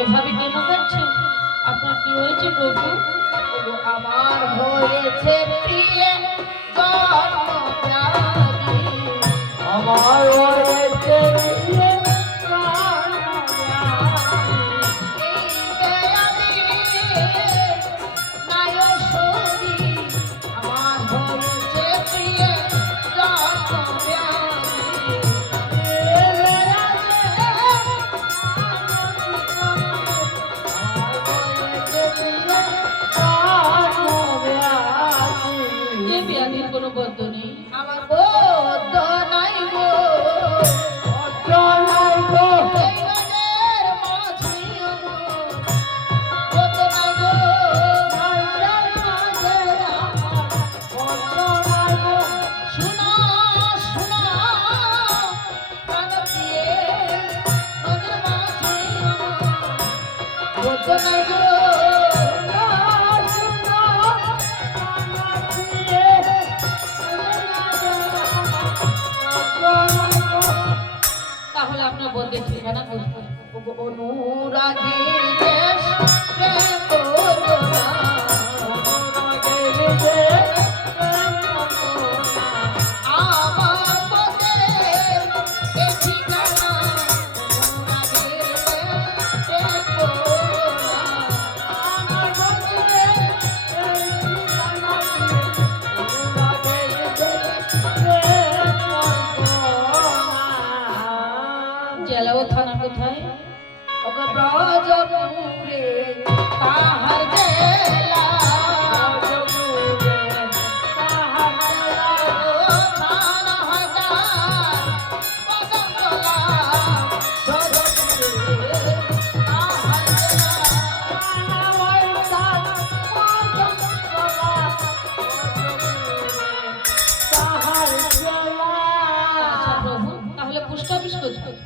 এভাবে কেন করছেন? আপনার কি হয়েছে প্রভু? আমার হয়েছে প্রিয় আমার হয়েছে কোনো বদ্ধ নেই, আমার বদ্ধ নাই গো। তাহলে আপনার বন্ধের ঠিকানা বলবেন। অনুরাগী দেশ প্রেম করো না, আমার বন্ধের এ ঠিকানা। অনুরাগী দেশ প্রেম করো না, আমার বন্ধের জেলা ও থানা কোথায়? ব্রজপুরে তাহার জেলা, থানা হাজার কদমতলা, ব্রজপুরে তাহার আচ্ছা প্রভু, তাহলে পোস্ট অফিস কোথায়?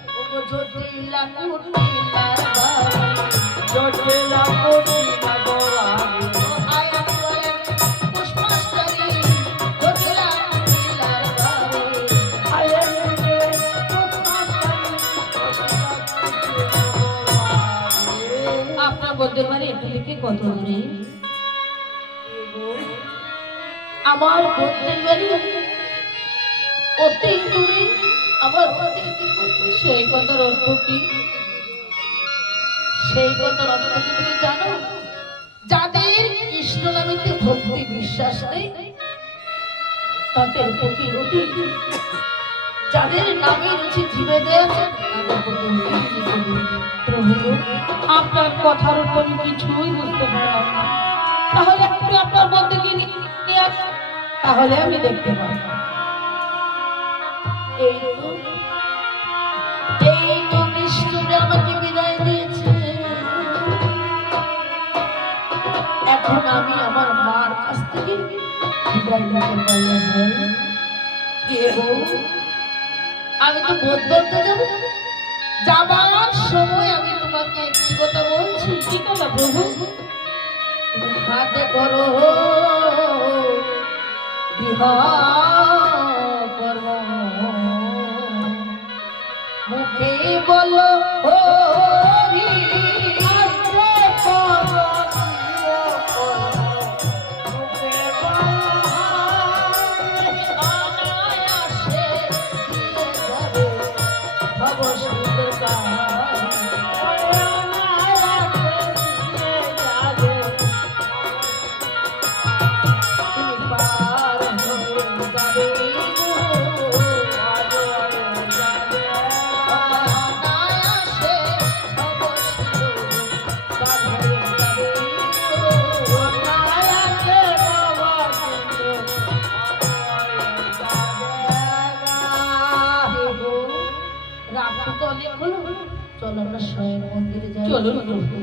জটিলা কুটিলার বাড়ি, জটিলা কুটিলা গোরা আয়াত বলেন পুষ্পাস্তরী, জটিলা কুটিলার বাড়ি। আপনার বন্ধের বাড়ি এখান থেকে কত দূরে? আমার বন্ধের বাড়ি অতি দূরে। আমার সেই কথার অর্থ কি? সেই কথার অর্থ কি তুমি জানো? যাদের কৃষ্ণ নামেতে ভক্তি বিশ্বাস নেই তাদের প্রতি অতি, যাদের নামে রুচি জীবে দেয় তাদের প্রতি অতি। প্রভু, আপনার কথার উপর আমি কিছুই বুঝতে পারলাম না। তাহলে আপনি আপনার বন্ধুকে নিয়ে আসেন, তাহলে আমি দেখতে পাবো। এই তো কৃষ্ণরে আমাকে বিদায় দিয়েছে, এখন আমি আমার মার কাছ থেকে বিদায় নিতে পারলাম। আমি তো বদ্ধ যাব, যাবার সময় আমি তোমাকে একটি কথা বলছি। কি কথা প্রভু? হাতে করো গৃহ কর্ম, মুখে বলো হরি, অনায়াসে দিয়ে যাবে ভব সুন্দর তুমি পার হয়ে যাবে। অনায়াসে ভব সুন্দর পার হয়ে যাবে। অনায়াসে ভব সুন্দর। রাত তো অনেক হলো, চলো আমরা স্বয়ং মন্দিরে যাই। চলুন প্রভু।